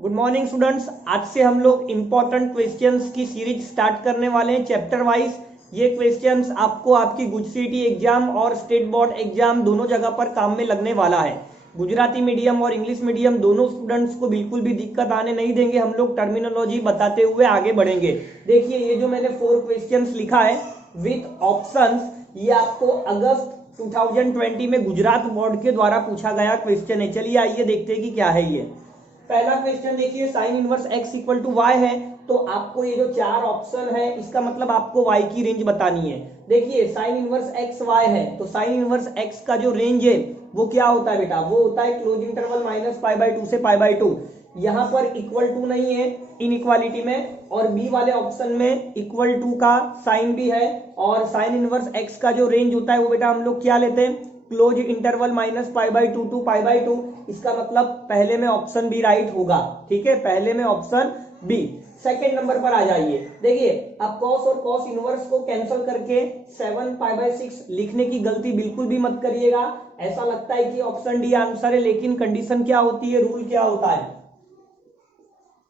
Good morning students. आज से हम लोग इंपॉर्टेंट क्वेश्चंस की सीरीज स्टार्ट करने वाले हैं चैप्टर वाइज। ये क्वेश्चंस आपको आपकी गुजसीटी एग्जाम और स्टेट बोर्ड एग्जाम दोनों जगह पर काम में लगने वाला है। गुजराती मीडियम और इंग्लिश मीडियम दोनों स्टूडेंट्स को बिल्कुल भी दिक्कत आने नहीं देंगे। हम लोग टर्मिनोलॉजी बताते हुए आगे बढ़ेंगे। देखिए ये जो मैंने 4 क्वेश्चंस लिखा है विथ ऑप्शंस, ये आपको अगस्त 2020 में गुजरात बोर्ड के द्वारा पूछा गया क्वेश्चन है। चलिए आइए देखते हैं कि क्या है ये। पहला क्वेश्चन देखिए, sine inverse x equal to y है, तो आपको ये जो 4 ऑप्शन है इसका मतलब आपको y की रेंज बतानी है। देखिए साइन इनवर्स x y है, तो साइन इनवर्स x का जो रेंज है वो क्या होता है बेटा, वो होता है क्लोज इंटरवल -π/2 से π/2। यहाँ पर इक्वल टू नहीं है इनइक्वालिटी में, और बी वाले ऑप्शन में इक्वल टू का साइन भी है, और साइन इनवर्स x का जो रेंज होता है वो बेटा हम लोग क्या लेते हैं, क्लोज इंटरवल -π/2 टू π/2। इसका मतलब पहले में ऑप्शन बी राइट होगा। ठीक है, पहले में ऑप्शन बी। सेकेंड नंबर पर आ जाइए। देखिए आप कॉस और कॉस इनवर्स को कैंसिल करके 7π/6 लिखने की गलती बिल्कुल भी मत करिएगा। ऐसा लगता है कि ऑप्शन डी आंसर है, लेकिन कंडीशन क्या होती है, रूल क्या होता है,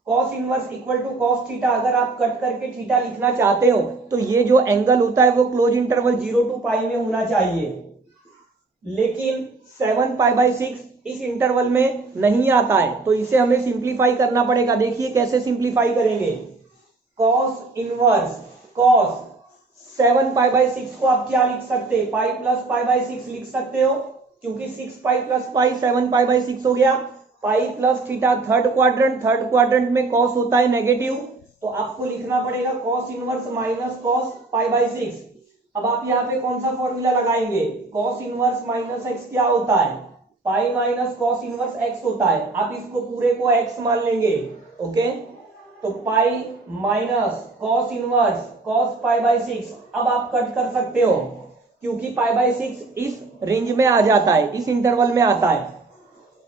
cos inverse equal to cos theta. अगर आप कट करके थीटा लिखना चाहते हो तो ये जो एंगल होता है वो क्लोज इंटरवल 0 टू π में होना चाहिए, लेकिन 7π/6 इस इंटरवल में नहीं आता है, तो इसे हमें सिंप्लीफाई करना पड़ेगा। देखिए कैसे सिंप्लीफाई करेंगे, cos इनवर्स cos 7π/6 को आप क्या लिख सकते हैं, पाई प्लस π/6 लिख सकते हो, क्योंकि 6π प्लस पाई 7π/6 हो गया। Pi plus theta third quadrant में cos होता है नेगेटिव, तो आपको लिखना पड़ेगा cos इनवर्स माइनस cos π/6। अब आप यहाँ पे कौन सा फॉर्मूला लगाएंगे, cos इनवर्स माइनस एक्स क्या होता है, pi minus cos inverse x होता है। आप इसको पूरे को x मान लेंगे। ओके, तो pi minus cos inverse cos π/6। अब आप कट कर सकते हो क्योंकि π/6 इस रेंज में आ जाता है, इस इंटरवल में आता है।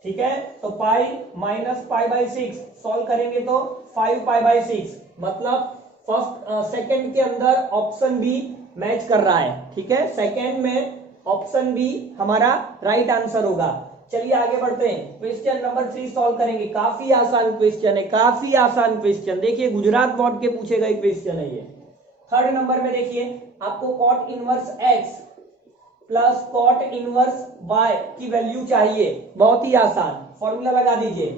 ठीक है, तो पाई माइनस π/6 सॉल्व करेंगे तो 5π/6, मतलब फर्स्ट सेकंड के अंदर ऑप्शन बी मैच कर रहा है। ठीक है, सेकंड में ऑप्शन बी हमारा राइट आंसर होगा। चलिए आगे बढ़ते हैं, क्वेश्चन नंबर 3 सॉल्व करेंगे। काफी आसान क्वेश्चन है, काफी आसान क्वेश्चन। देखिए गुजरात बोर्ड के पूछे गए क्वेश्चन है ये। थर्ड नंबर में देखिए आपको cot inverse x plus cot inverse y की वैल्यू चाहिए। बहुत ही आसान, फॉर्मूला लगा दीजिए,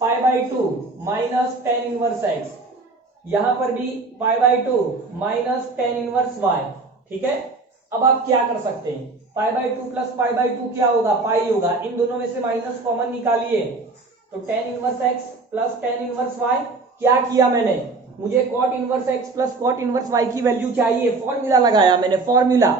π/2 माइनस टेन इनवर्स एक्स, यहां पर भी π/2 माइनस टेन इनवर्स वाई। ठीक है, अब आप क्या कर सकते हैं, π/2 प्लस π/2 क्या होगा, पाई होगा। इन दोनों में से माइनस कॉमन निकालिए, तो tan inverse x plus tan inverse y. क्या किया मैंने, मुझे cot inverse x plus cot inverse y की वैल्यू चाहिए, फॉर्मूला लगाया मैंने। फॉर्मूला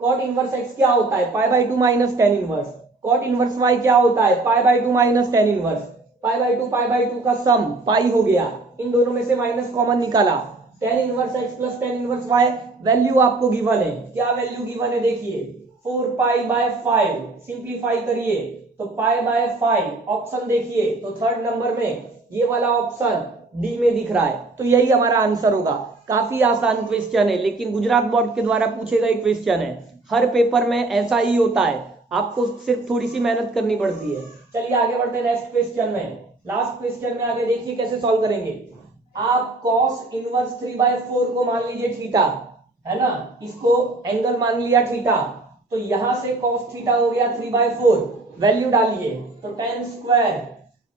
कॉट इनवर्स एक्स क्या होता है, π/2 minus ten inverse. Cot inverse y क्या होता है, π/2 माइनस टेन इनवर्स। π/2 का सम पाई हो गया, इन दोनों में से माइनस कॉमन निकाला, tan inverse x plus tan inverse y. Value आपको गिवन है, क्या वैल्यू गिवन है, देखिए 4π/5। सिंप्लीफाई करिए तो π/5 ऑप्शन देखिए, तो थर्ड नंबर में ये वाला ऑप्शन डी में दिख रहा है, तो यही हमारा आंसर होगा। काफी आसान क्वेश्चन है, लेकिन गुजरात बोर्ड के द्वारा पूछे गए क्वेश्चन है। हर पेपर में ऐसा ही होता है, आपको सिर्फ थोड़ी सी मेहनत करनी पड़ती है। चलिए आगे बढ़ते हैं नेक्स्ट क्वेश्चन में। लास्ट क्वेश्चन में आगे देखिए कैसे सॉल्व करेंगे। आप cos इनवर्स 3/4 को मान लीजिए थीटा, है ना, इसको एंगल मान लिया थीटा, तो यहां से cos थीटा हो गया 3/4। वैल्यू डालिए तो tan स्क्वायर,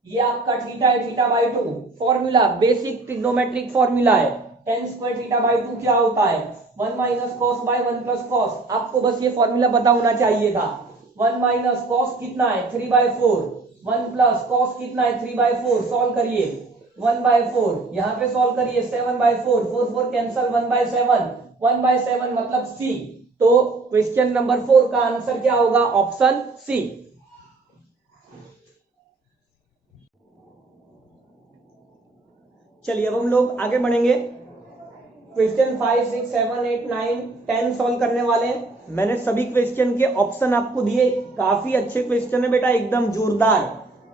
ये आपका थीटा है, θ/2। फॉर्मूला बेसिक ट्रिग्नोमेट्रिक फॉर्मूला है, tan स्क्वायर θ/2 क्या होता है, 1 minus cos bye 1 plus cos. आपको बस ये फॉर्मूला पता होना चाहिए था। 1 माइनस कॉस कितना है 3/4, 1 प्लस कॉस कितना है 3/4। सॉल्व करिए 1/4, यहाँ पे सॉल्व करिए 7/4, 4 कैंसल, 1/7, 1/7 मतलब सी। तो क्वेश्चन नंबर 4 का आंसर क्या होगा, ऑप्शन सी। चलिए अब हम लोग आगे बढ़ेंगे, क्वेश्चन 5, 6, 7, 8, 9, 10 सॉल्व करने वाले हैं। मैंने सभी क्वेश्चन के ऑप्शन आपको दिए। काफी अच्छे क्वेश्चन है बेटा, एकदम जोरदार।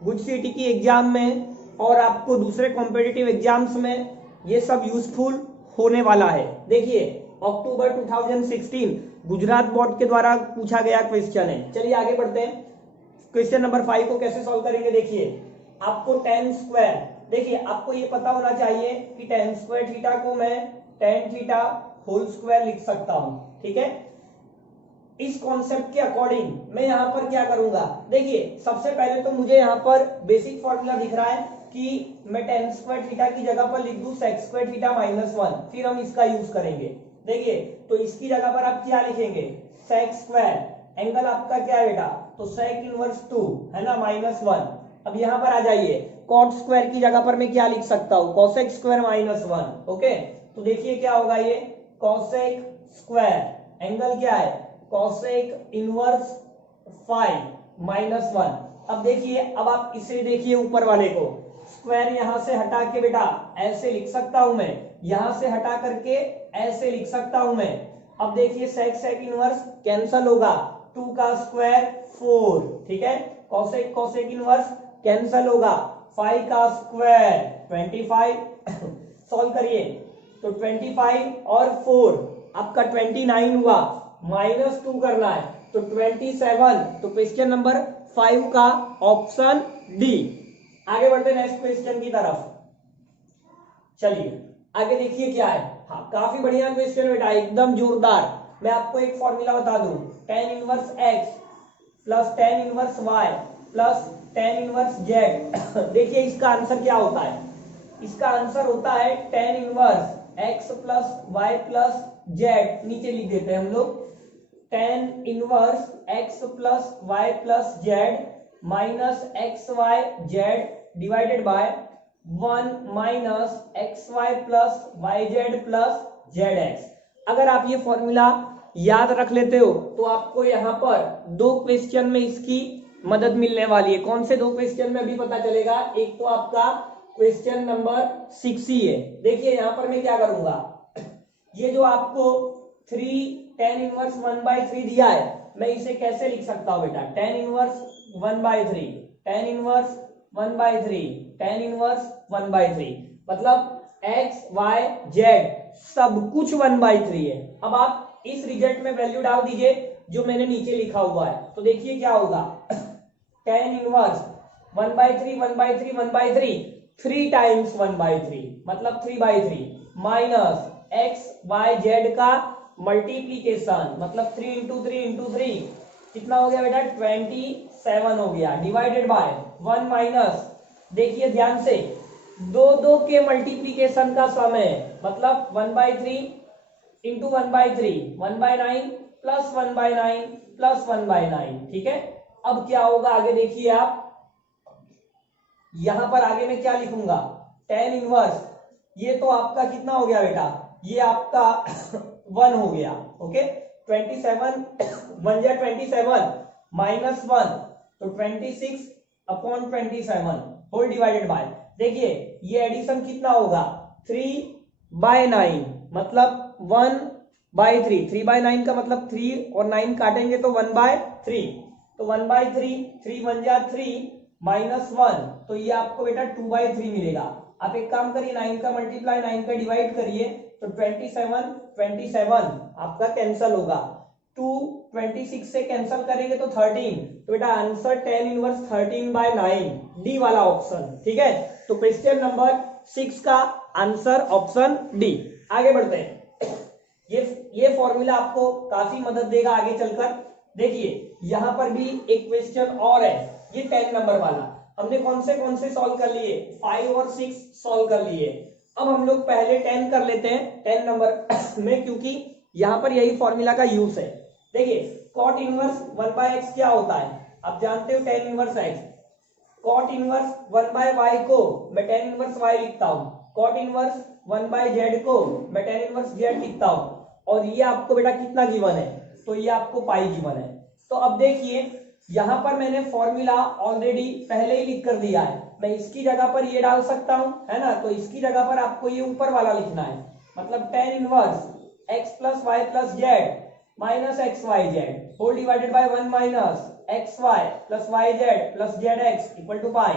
गुजसीटी की एग्जाम में और आपको दूसरे कॉम्पिटिटिव एग्जाम्स में ये सब यूजफुल होने वाला है। देखिए अक्टूबर 2016 गुजरात बोर्ड के द्वारा पूछा गया क्वेश्चन है। चलिए आगे बढ़ते हैं, क्वेश्चन नंबर 5 को कैसे सॉल्व करेंगे। देखिए आपको tan स्क्वायर देखिए आपको ये पता होना चाहिए कि टेन स्क्वायर थीटा को मैं टेन थीटा होल स्क्वायर लिख सकता हूं, ठीक है। इस कॉन्सेप्ट के अकॉर्डिंग मैं यहां पर क्या करूंगा, देखिए सबसे पहले तो मुझे यहां पर बेसिक फॉर्मूला दिख रहा है कि मैं टेन स्क्वायर थीटा की जगह पर लिख दूं sec square theta minus one, फिर हम इसका यूज करेंगे। देखिए तो इसकी जगह पर आप क्या लिखेंगे, सेक स्क्वायर, एंगल आपका क्या है बेटा, तो सेक इनवर्स 2 है ना माइनस वन। अब यहां पर आ जाइए, कॉट स्क्वायर की जगह पर मैं क्या लिख सकता हूं, cosec square minus one. Okay तो देखिए क्या होगा, ये कोसेक स्क्वायर एंगल क्या है, कोसेक इनवर्स 5 माइनस वन। अब देखिए, अब आप इसे देखिए ऊपर वाले को, स्क्वायर यहां से हटा के बेटा ऐसे लिख सकता हूं मैं, यहां से हटा करके ऐसे लिख सकता हूं मैं। अब देखिए सेक सेक इनवर्स कैंसल होगा, 2 का स्क्वायर 4, ठीक है, कोसेक कोसेक इनवर्स कैंसल होगा, 5 का स्क्वायर 25 सॉल्व करिए तो 25 और 4 आपका 29 हुआ, माइनस 2 करना है तो 27। तो क्वेश्चन नंबर 5 का ऑप्शन डी। आगे बढ़ते नेक्स्ट क्वेश्चन की तरफ। चलिए आगे देखिए क्या है, हाँ काफी बढ़िया क्वेश्चन बेटा, एकदम जोरदार। मैं आपको एक फॉर्मूला बता दूं, tan inverse x plus tan inverse y plus tan inverse z। देखिए इसका आंसर क्या होता है, इसका आंसर होता है tan inverse x plus y plus z, नीचे लिख देते हैं हम लोग, tan inverse x plus y plus z minus x y z divided by 1 minus x y plus y z plus z x. अगर आप ये फॉर्मूला याद रख लेते हो तो आपको यहाँ पर दो क्वेश्चन में इसकी मदद मिलने वाली है। कौन से दो क्वेश्चन में अभी पता चलेगा, एक तो आपका क्वेश्चन नंबर 6 ही है। देखिए यहाँ पर मैं क्या करूंगा, ये जो आपको 3 tan इनवर्स 1/3 दिया है, मैं इसे कैसे लिख सकता हूं बेटा, tan inverse 1/3, tan inverse 1/3, tan inverse 1/3, मतलब x y z सब कुछ 1/3 है। अब आप इस रिजल्ट में वैल्यू डाल दीजिए जो मैंने नीचे लिखा हुआ है, तो देखिए क्या होगा, tan इनवर्स 1/3 1/3 1/3 3 टाइम्स 1/3 मतलब 3/3 माइनस एक्स वाई जेड का मल्टीप्लीकेशन मतलब 3 इंटू 3 इंटू 3 कितना हो गया बेटा 27 हो गया, डिवाइडेड बाय 1 माइनस, देखिए ध्यान से, दो दो के मल्टीप्लीकेशन का सम है, मतलब 1/3 इंटू 1/3 1/9 प्लस 1/9 प्लस 1/9, ठीक है। अब क्या होगा आगे देखिए आप, यहां पर आगे मैं क्या लिखूंगा, tan इनवर्स, ये तो आपका कितना हो गया बेटा, ये आपका 1 हो गया, ओके 27 1 जा 27 माइनस 1 तो 26 अपॉन 27 होल डिवाइडेड बाय, देखिए ये एडिशन कितना होगा 3/9 मतलब 1/3, 3/9 का मतलब 3 और 9 काटेंगे तो 1/3, तो 1/3 3 1 जा 3 माइनस 1 तो ये आपको बेटा 2/3 मिलेगा। आप एक काम करिए 9 का मल्टीप्लाई 9 का डिवाइड करिए तो 27 आपका कैंसल होगा, 2 26 से कैंसल करेंगे तो 13, तो बेटा आंसर tan इनवर्स 13/9 डी वाला ऑप्शन, ठीक है। तो क्वेश्चन नंबर 6 का आंसर ऑप्शन डी। आगे बढ़ते हैं, ये फॉर्मूला आपको काफी मदद देगा आगे चलकर। देखिए यहां पर भी एक क्वेश्चन और है, ये 10 नंबर वाला, हमने कौन से सॉल्व कर लिए, 5 और 6 सॉल्व कर लिए। अब हम लोग पहले 10 कर लेते हैं 10 नंबर में, क्योंकि यहां पर यही फॉर्मूला का यूज है। देखिए कॉट इनवर्स 1/x क्या होता है, आप जानते हो tan inverse x, cot inverse 1/y को मैं tan इनवर्स y लिखता हूं, कॉट इनवर्स 1/z को मैं tan इनवर्स z लिखता हूं, और ये आपको बेटा कितना गिवन है, तो ये आपको पाई गिवन है। तो अब देखिए यहां पर मैंने फॉर्मूला ऑलरेडी पहले ही लिख कर दिया है, मैं इसकी जगह पर ये डाल सकता हूं, है ना, तो इसकी जगह पर आपको ये ऊपर वाला लिखना है, मतलब tan inverse x plus y plus z minus x y z whole divided by 1 minus x y plus y z plus z x equal to pi.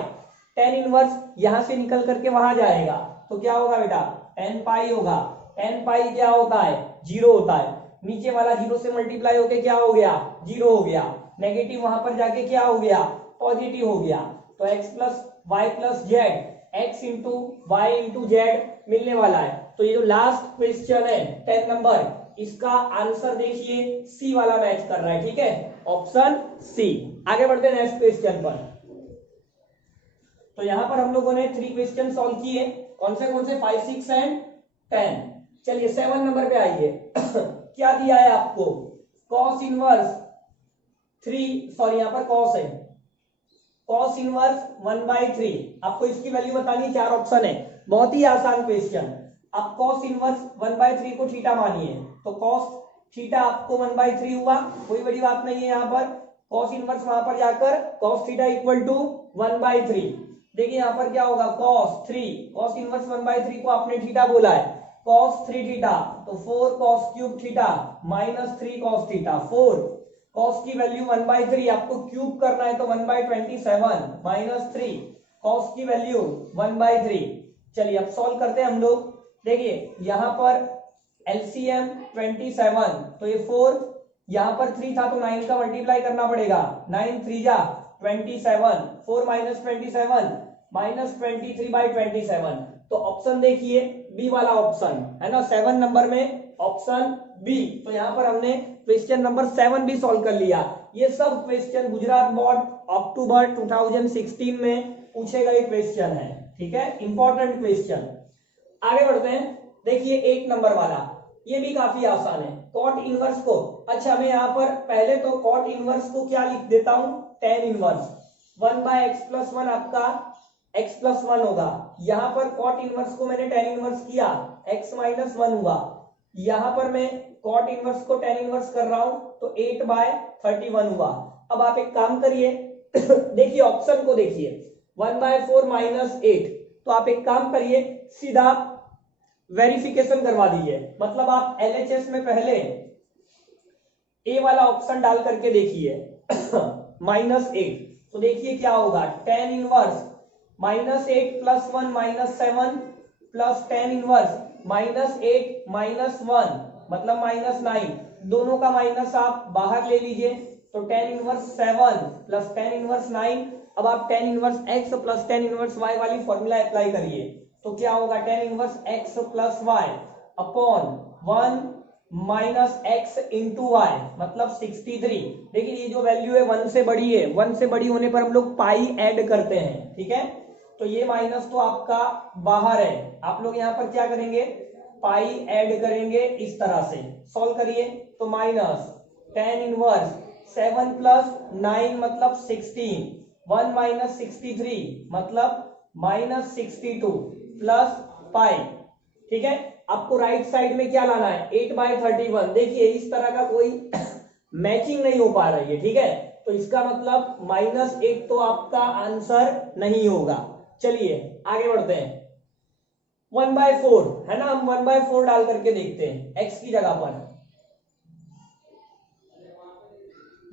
tan inverse यहां से निकल करके वहां जाएगा तो क्या होगा बेटा tan पाई होगा, tan पाई क्या होता है 0 होता है, नीचे वाला 0 से मल्टीप्लाई होके क्या हो गया 0 हो गया, नेगेटिव वहां पर जाके क्या हो गया पॉजिटिव हो गया, तो x plus y plus z x into y into z मिलने वाला है। तो ये जो लास्ट क्वेश्चन है 10 नंबर, इसका आंसर देखिए सी वाला मैच कर रहा है, ठीक है, ऑप्शन सी। आगे बढ़ते हैं नेक्स्ट क्वेश्चन पर। तो यहां पर हम लोगों ने 3 क्वेश्चन सॉल्व किए, कौन से 5, 6 एंड 10। चलिए 7 नंबर पे आइए। क्या दिया है आपको, कॉस इनवर्स 3, सॉरी यहां पर कॉस है, कॉस इनवर्स 1/3। आपको इसकी वैल्यू बतानी, 4 ऑप्शन है, बहुत ही आसान क्वेश्चन। आप कॉस इनवर्स 1/3 को थीटा मानिए, तो कॉस थीटा आपको 1/3 हुआ, कोई बड़ी बात नहीं है। यहाँ पर कॉस इनवर्स वहां पर जाकर कॉस थीटा इक्वल टू 1/3। देखिए यहाँ पर क्या होगा, कॉस 3, कॉस इनवर्स 1/3 को आपने थीटा बोला है, कॉस 3 थीटा, तो 4 cos cube theta minus 3 cos theta. 4 cos की वैल्यू 1/3, आपको क्यूब करना है तो 1/27 माइनस 3 कॉस की वैल्यू 1/3। चलिए अब सॉल्व करते हैं हम लोग। देखिए यहां पर एलसीएम 27, तो ये 4, यहां पर 3 था तो 9 का मल्टीप्लाई करना पड़ेगा, 9 3 जा 27, 4 माइनस 27 माइनस 23/27। तो ऑप्शन देखिए बी वाला ऑप्शन है ना, 7 नंबर में ऑप्शन बी। तो यहां पर हमने क्वेश्चन नंबर 7 भी सॉल्व कर लिया। ये सब क्वेश्चन गुजरात बोर्ड अक्टूबर 2016 में पूछे गए क्वेश्चन है, ठीक है, इंपॉर्टेंट क्वेश्चन। आगे बढ़ते हैं। देखिए 1 नंबर वाला, ये भी काफी आसान है, कॉट इनवर्स को, अच्छा मैं यहाँ पर पहले तो कॉट इनवर्स को क्या लिख देता हूं, tan इनवर्स 1/x+1 आपका x+1 होगा। यहाँ पर कॉट इनवर्स को मैंने tan इनवर्स किया, x-1 हुआ। यहाँ पर मैं कॉट इनवर्स को tan इनवर्स कर रहा हूं तो 8/31 हुआ। अब आप एक काम करिए, देखिए ऑप्शन को देखिए, 1/4 माइनस 8, तो आप एक काम करिए सीधा वेरिफिकेशन करवा दीजिए, मतलब आप एलएचएस में पहले ए वाला ऑप्शन डाल करके देखिए, -8, तो देखिए क्या होगा, tan inverse -8 + 1 -7 plus tan inverse -8 -1 मतलब -9, दोनों का माइनस आप बाहर ले लीजिए, तो tan inverse 7 plus tan inverse 9। अब आप tan inverse x plus tan inverse y वाली फॉर्मूला अप्लाई करिए, तो क्या होगा, tan inverse x plus y upon 1 minus x into y मतलब 63। देखिए ये जो वैल्यू है 1 से बड़ी है, 1 से बड़ी होने पर हम लोग पाई ऐड करते हैं, ठीक है, तो ये माइनस तो आपका बाहर है, आप लोग यहाँ पर क्या करेंगे, पाई ऐड करेंगे, इस तरह से सॉल्व करिए, तो माइनस tan इनवर्स 7 प्लस 9 मतलब 16, 1 माइनस 63 मतलब -62 प्लस पाई, ठीक है। आपको राइट साइड में क्या लाना है, 8/31। देखिए इस तरह का कोई मैचिंग नहीं हो पा रही है, ठीक है, तो इसका मतलब -8 तो आपका आंसर नहीं होगा। चलिए आगे बढ़ते हैं। 1/4 है ना, हम 1/4 डाल करके देखते हैं x की जगह पर।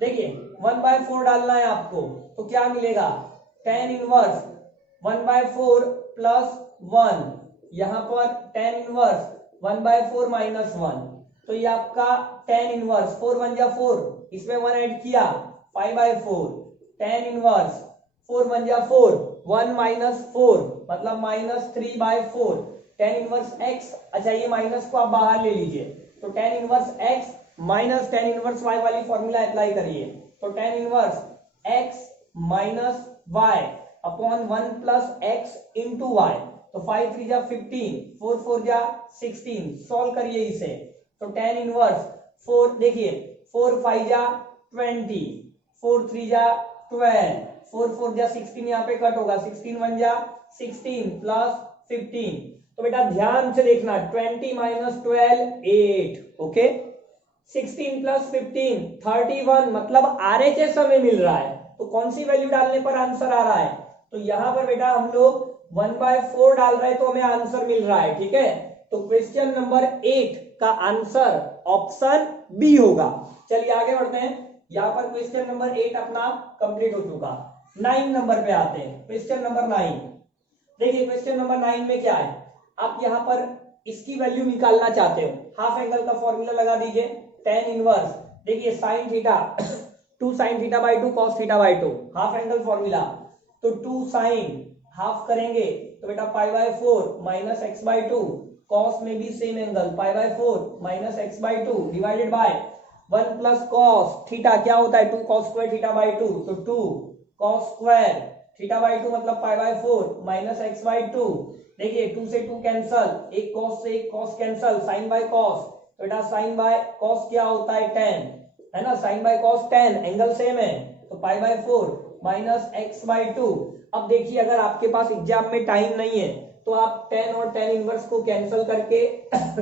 देखिए 1/4 डालना है आपको, तो क्या मिलेगा, tan इनवर्स 1/4 प्लस 1, यहां पर tan इनवर्स 1/4 माइनस 1, तो ये आपका tan इनवर्स 4 1 जा 4, इसमें 1 ऐड किया 5/4, tan इनवर्स 4 1 जा 4, 1 माइनस 4 मतलब -3/4, tan इनवर्स x, अच्छा ये माइनस को आप बाहर ले लीजिए, तो tan inverse x minus tan inverse y वाली फॉर्मूला अप्लाई करिए, तो tan inverse x minus y upon 1 plus x into y, तो 5 3 जा 15, 4 4 जा 16, सॉल्व करिए इसे, तो tan इनवर्स 4, देखिए 4 5 जा 20, 4 3 जा 12, 4 4 जा 16, यहाँ पे कट होगा, 16 1 जा 16 प्लस 15। तो बेटा ध्यान से देखना, 20 माइनस 12 8, ओके, 16 प्लस 15 31 मतलब आरएचएस हमें मिल रहा है, तो कौन सी वैल्यू डालने पर आंसर आ रहा है, तो यहां पर बेटा हम लोग 1/4 डाल रहे हैं तो हमें आंसर मिल रहा है, ठीक है, तो क्वेश्चन नंबर 8 का आंसर ऑप्शन बी होगा। चलिए आगे बढ़ते हैं, यहां पर क्वेश्चन नंबर 8 अपना कंप्लीट हो चुका। 9 नंबर पे आते हैं, क्वेश्चन नंबर 9। देखिए क्वेश्चन नंबर 9 में क्या है, आप यहां पर इसकी वैल्यू निकालना चाहते हो, हाफ एंगल का फॉर्मूला लगा दीजिए, tan इनवर्स, देखिए sin theta 2 sin theta by 2 cos theta by 2, half angle formula, तो 2 साइन हाफ करेंगे तो बेटा pi by 4 minus x by 2, cos में भी same angle pi by 4 minus x by 2 divided by 1 plus cos theta क्या होता है 2 cos square theta by 2, तो 2 कॉस स्क्वायर थीटा बाय 2 मतलब pi by 4 minus x by 2। देखिए 2 से 2 cancel, एक कॉस से एक cos cancel, sine by cos, तो बेटा साइन बाय कॉस क्या होता है tan, है ना, sine by cos tan, angle same है तो pi by 4 minus x by 2। अब देखिए अगर आपके पास एग्जाम में टाइम नहीं है तो आप tan और tan इनवर्स को कैंसिल करके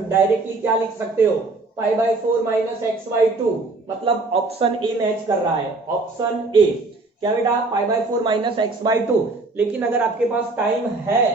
डायरेक्टली क्या लिख सकते हो pi by 4 minus x by 2, मतलब ऑप्शन ए मैच कर रहा है, ऑप्शन ए क्या बेटा pi by 4 minus x by 2। लेकिन अगर आपके पास टाइम है,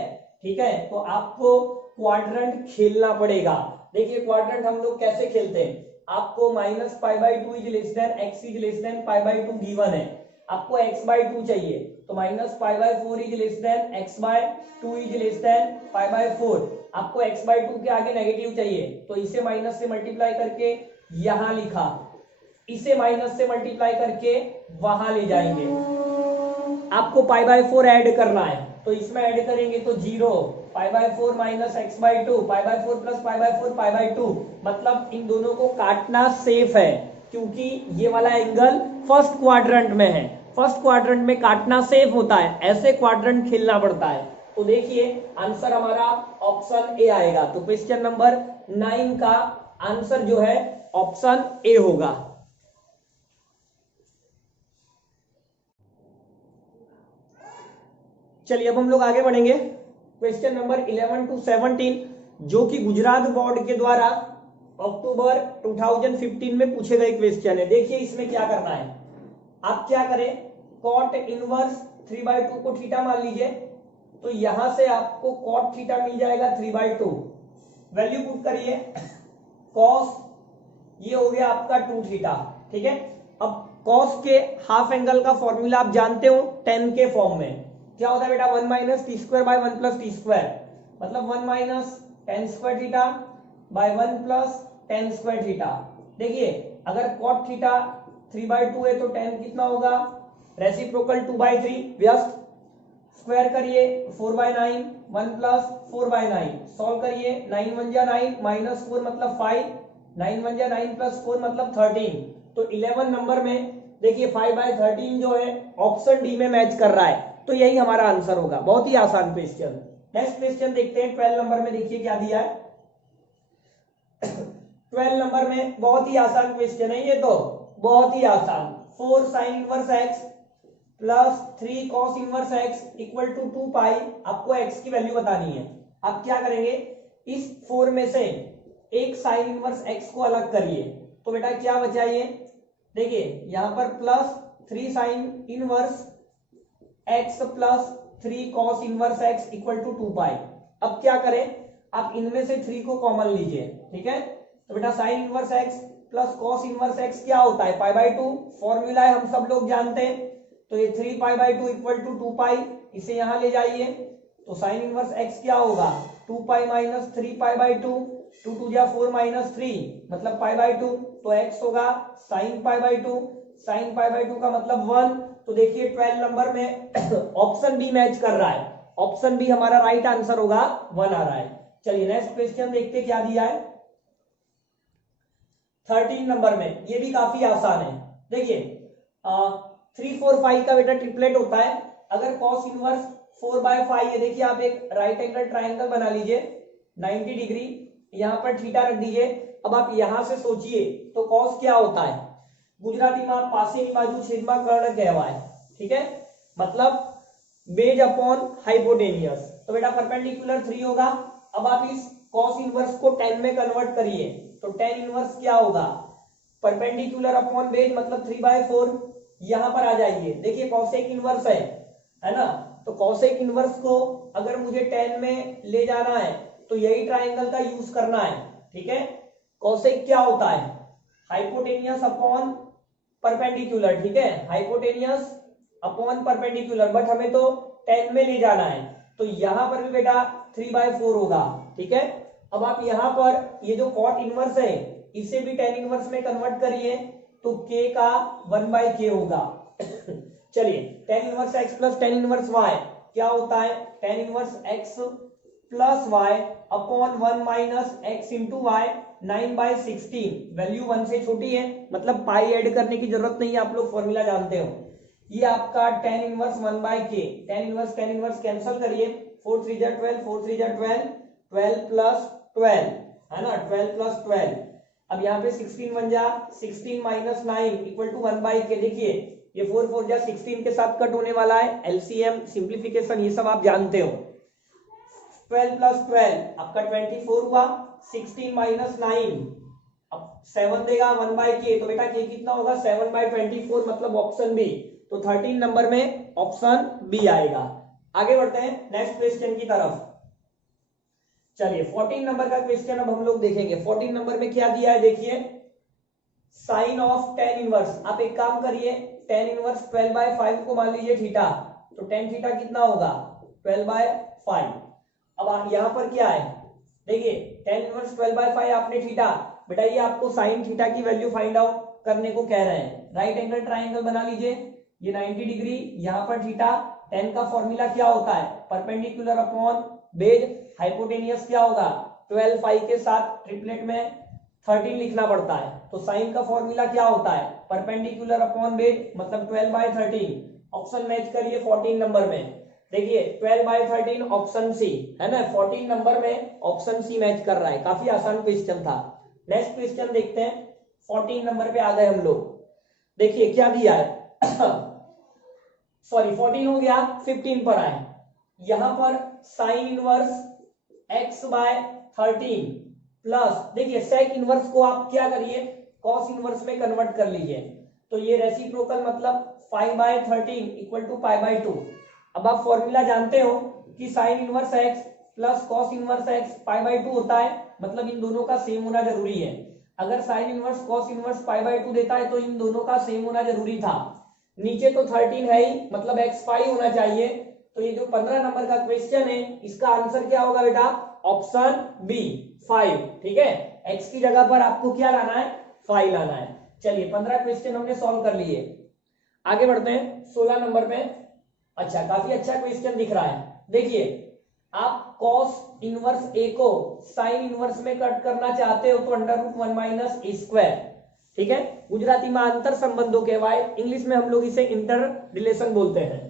ठीक है, तो आपको क्वाड्रेंट खेलना पड़ेगा। देखिए क्वाड्रेंट हम लोग कैसे खेलते हैं, आपको minus pi by 2 is less than x is less than pi by 2 given है, आपको x बाय 2 चाहिए तो minus pi by 4 is less than x by 2 is less than pi by 4, आपको x बाय 2 के आगे नेगेटिव चाहिए तो इसे माइनस से मल्टीप्लाई करके यहां लिखा, इसे माइनस से मल्टीप्लाई करके वहां ले जाएंगे। आपको पाई बाय 4 ऐड करना है तो इसमें ऐड करेंगे तो 0 pi by 4 minus x by 2 pi by 4 plus pi by 4 pi by 2, मतलब इन दोनों को काटना सेफ है क्योंकि ये वाला एंगल फर्स्ट क्वाड्रेंट में है, फर्स्ट क्वाड्रेंट में काटना सेफ होता है, ऐसे क्वाड्रेंट खेलना पड़ता है। तो देखिए आंसर हमारा ऑप्शन ए आएगा, तो क्वेश्चन नंबर 9 का आंसर जो है ऑप्शन ए होगा। चलिए अब हम लोग आगे बढ़ेंगे, क्वेश्चन नंबर 11 टू 17 जो कि गुजरात बोर्ड के द्वारा अक्टूबर 2015 में पूछे गए क्वेश्चन है। देखिए इसमें क्या करना है, आप क्या करें, कॉट इनवर्स 3/2 को थीटा मान लीजिए, तो यहां से आपको कॉट थीटा मिल जाएगा 3/2, वैल्यू पुट करिए, कॉस ये हो गया आपका 2 थीटा, ठीक है। अब कॉस के हाफ एंगल का फॉर्मूला आप जानते हो tan के फॉर्म में क्या होता है बेटा 1 minus T square by 1 plus T square, मतलब 1 minus tan square theta by 1 plus tan square theta. देखिए अगर cot थीटा 3/2 है तो tan कितना होगा, रेसिप्रोकल 2/3, व्यस्त स्क्वायर करिए 4/9, 1 प्लस 4/9, सॉल्व करिए 9 1 जा 9 माइनस 4 मतलब 5, 9 1 जा 9 प्लस 4 मतलब 13, तो 11 नंबर में देखिए 5/13 जो है ऑप्शन डी में मैच कर रहा है, तो यही हमारा आंसर होगा। बहुत ही आसान क्वेश्चन। नेक्स्ट क्वेश्चन देखते हैं 12 नंबर में, देखिए क्या दिया है 12 नंबर में बहुत ही आसान क्वेश्चन है ये, तो बहुत ही आसान, 4 sine inverse x plus 3 cos inverse x equal to 2 pi, आपको एक्स की वैल्यू बतानी है। आप क्या करेंगे, इस 4 में से एक साइन इनवर्स एक्स को अलग करिए, तो बेटा क्या बचा ये, देखिए यहां पर plus 3 sine inverse x plus 3 cos inverse x equal to 2 pi. अब क्या करें, आप इनमें से 3 को कॉमन लीजिए, ठीक है, तो बेटा sign inverse x plus cos inverse x क्या होता है पाई बाय 2, फॉर्मूला है हम सब लोग जानते हैं, तो ये 3 पाई बाय 2 इक्वल टू 2 पाई, इसे यहां ले जाइए, तो साइन इनवर्स एक्स क्या होगा 2 पाई माइनस 3 पाई बाय 2, 2 2 जा 4 माइनस 3 मतलब पाई बाय 2, तो एक्स होगा sine pi by 2, sine pi by 2 का मतलब 1, तो देखिए 12 नंबर में ऑप्शन बी मैच कर रहा है, ऑप्शन बी हमारा राइट आंसर होगा, 1 आ रहा है। चलिए नेक्स्ट क्वेश्चन देखते क्या दिया है 13 नंबर में, ये भी काफी आसान है। देखिए 3 4 5 का बेटा ट्रिपलेट होता है, अगर कॉस इनवर्स 4/5 है, देखिए आप एक राइट एंगल ट्राइंगल बना लीजिए 90 डिग्री, यहां पर थीटा रख दीजिए। अब आप यहां से सोचिए तो कॉस क्या होता है, गुजराती में पासेनी बाजू छेदमा कर्ण कहवाय, ठीक है, मतलब बेज अपॉन हाइपोटेनियस, तो बेटा परपेंडिकुलर 3 होगा। अब आप इस कॉस इनवर्स को tan में कन्वर्ट करिए, तो tan इनवर्स क्या होगा परपेंडिकुलर अपॉन बेज मतलब 3/4, यहां पर आ जाइए, देखिए कॉसेक इनवर्स है ना, तो कॉसेक इनवर्स को अगर मुझे tan में ले जाना है तो यही ट्राइंगल का यूज करना है, ठीक है। कॉसेक क्या होता है हाइपोटेनियस अपॉन परपेंडिकुलर, ठीक है, हाइपोटेनियस अपॉन परपेंडिकुलर, बट हमें तो tan में ले जाना है, तो यहां पर भी बेटा 3/4 होगा, ठीक है। अब आप यहां पर ये जो कॉट इनवर्स है इसे भी tan इनवर्स में कन्वर्ट करिए, तो k का 1/k होगा चलिए tan inverse x plus tan inverse y क्या होता है, tan inverse x plus y upon 1 minus x into y 9/16, value 1 से छोटी है मतलब पाई ऐड करने की जरूरत नहीं है, आप लोग फॉर्मूला जानते हो। ये आपका tan inverse 1/k, tan inverse cancel करिए, 4 3 12, 4 3 12, 12 प्लस 12 है ना, 12 प्लस 12। अब यहाँ पे 16 बन जा, 16 माइनस 9 इक्वल टू 1/k। देखिए ये 4 4 जा 16 के साथ कट होने वाला है, एलसीएम सिंप्लीफिकेशन ये सब आप जानते हो। 12 प्लस 12 आपका 24 हुआ, 16 माइनस 9 अब 7 देगा 1/k, तो बेटा k कितना होगा 7/24 मतलब ऑप्शन बी। तो 13 नंबर में ऑप्शन बी आएगा। आगे बढ़ते हैं नेक्स्ट क्वेश्चन की तरफ। चलिए 14 नंबर का क्वेश्चन अब हम लोग देखेंगे। 14 नंबर में क्या दिया है देखिए, साइन ऑफ टेन इनवर्स। आप एक काम करिए, टेन इनवर्स 12/5 को मान लीजिए थीटा, तो टेन थीटा कितना होगा 12/5। अब यहां पर क्या है देखिए, टेन इनवर्स 12/5 आपने थीटा, बेटा ये आपको साइन थीटा की वैल्यू फाइंड आउट करने को कह रहे हैं। राइट एंगल ट्राइंगल बना लीजिए, ये 90 डिग्री, यहाँ पर थीटा, टेन का फॉर्मूला क्या होता है परपेंडिकुलर अपॉन बेज, हाइपोटेनियस क्या होगा 12 फाइव के साथ ट्रिपलेट में 13 लिखना पड़ता है, तो साइन का फॉर्मूला क्या होता है परपेंडिकुलर अपॉन बेज मतलब 12/13। ऑप्शन मैच करिए 14 नंबर में, देखिए 12/13 ऑप्शन सी है ना, 14 नंबर में ऑप्शन सी मैच कर रहा है। काफी आसान क्वेश्चन था। नेक्स्ट क्वेश्चन देखते हैं, 14 नंबर पे आ गए हम लोग। देखिए क्या दिया है सॉरी 14 हो गया, 15 पर आए। यहां पर साइन इनवर्स x/13 प्लस, देखिए सेक इनवर्स को आप क्या करिए कॉस इनवर्स में कन्वर्ट कर लीजिए, तो ये रेसिप्रोकल मतलब 5/13 इक्वल टू π/2। अब आप फॉर्मूला जानते हो कि sign inverse x plus cos inverse x π/2 होता है, मतलब इन दोनों का सेम होना जरूरी है। अगर साइन इनवर्स कॉस इनवर्स π/2 देता है तो इन दोनों का सेम होना जरूरी था। नीचे तो 13 है ही, मतलब x 5 होना चाहिए। तो ये जो 15 नंबर का क्वेश्चन है इसका आंसर क्या होगा बेटा ऑप्शन बी 5। ठीक है, x की जगह पर आपको क्या लाना है 5 लाना है। चलिए 15 क्वेश्चन हमने सॉल्व कर लिए। आगे बढ़ते हैं 16 नंबर पे। अच्छा काफी अच्छा क्वेश्चन दिख रहा है। देखिए आप कॉस इनवर्स ए को साइन इनवर्स में कट करना चाहते हो तो √1 माइनस ए स्क्वायर। ठीक है, गुजराती में अंतर संबंधों कहवाए, इंग्लिश में हम लोग इसे इंटर रिलेशन बोलते हैं।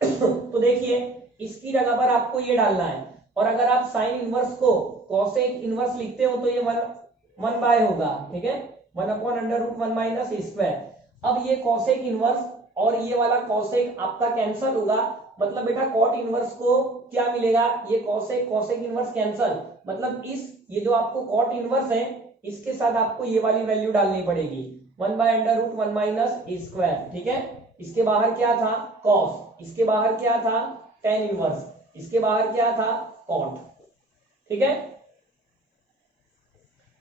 तो देखिए इसकी जगह पर आपको ये डालना है, और अगर आप साइन इनवर्स को कॉसेक इनवर्स लिखते हो तो ये 1 होगा। ठीक है, 1/√1 माइनस ए स्क्वायर। अब ये कॉसेक इनवर्स और ये वाला कॉसेक आपका कैंसल होगा, मतलब बेटा कॉट इनवर्स को क्या मिलेगा, ये कॉसेक इनवर्स कैंसल, मतलब ये जो आपको कॉट इनवर्स है इसके साथ आपको ये वाली वैल्यू डालनी पड़ेगी 1/√1 माइनस ए स्क्वायर। ठीक है, इसके बाहर क्या था कॉस, इसके बाहर क्या था टेन इनवर्स, इसके बाहर क्या था कॉट। ठीक है,